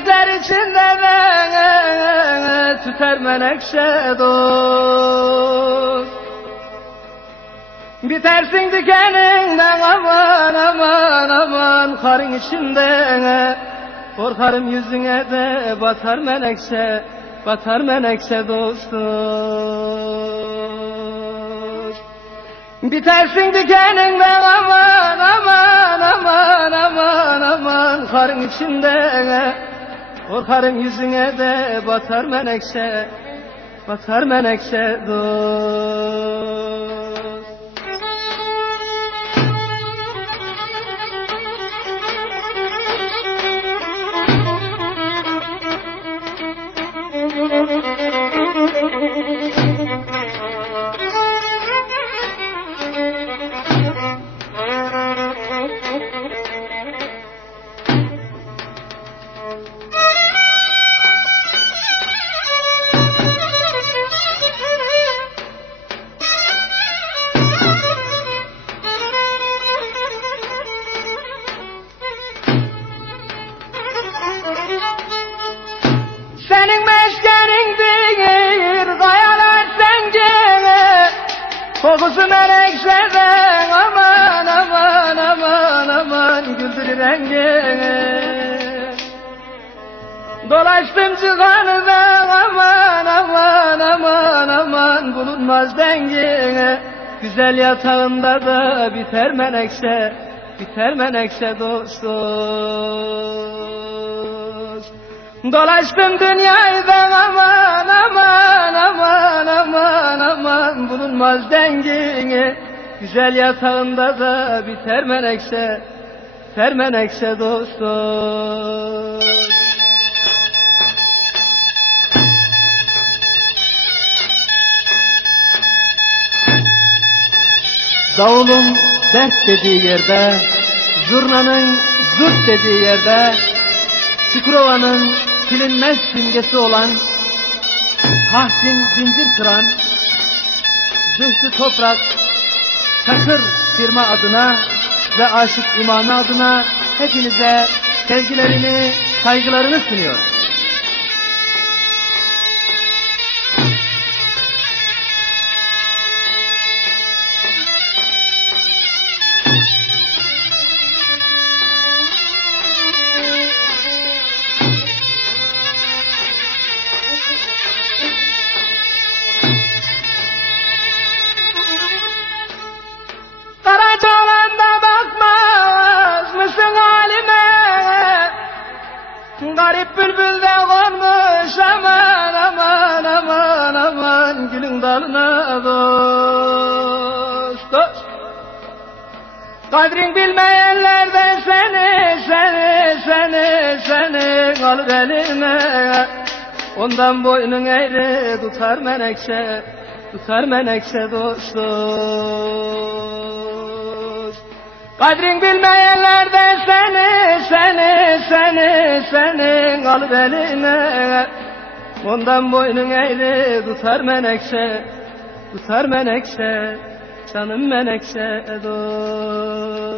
Çiçekler içinde de tüter menekşe dost. Bitersin dikeninden aman aman aman, karın içinde korkarım yüzüne de batar menekşe, batar menekşe dost. Bitersin dikeninden aman aman aman aman aman, karın içinde korkarım yüzüne de batar menekşe, batar menekşe dost. Senin meskenindir kayalar zengini, kokusu menekşeden aman aman aman aman, güldür rengini. Dolaştım çıkanıdan aman aman aman aman, bulunmaz dengini. Güzel yatağında da biter menekşe, biter menekşe dost dost. Dolaştım dünyayı da aman aman aman aman aman, bulunmaz dengini. Güzel yatağında da biter menekşe, biter menekşe dost dost. Davulun dert dediği yerde, zurnanın zırt dediği yerde, Çukurova'nın silinmez simgesi olan, Tahsin zincir kıran, Zühtü Toprak, Çakır firma adına ve Aşık İmamı adına hepinize sevgilerini, saygılarını sunuyor. Garip bülbül de konmuş aman aman aman aman, gülün dalına dost dost. Kadrin bilmeyenler de seni alır eline. Ondan boynun eğri tutar menekşe, tutar menekşe dost dost. Kadrin bilmeyenler de seni alır eline. Ondan boynun eğri tutar menekşe, tutar menekşe, canım menekşe dost.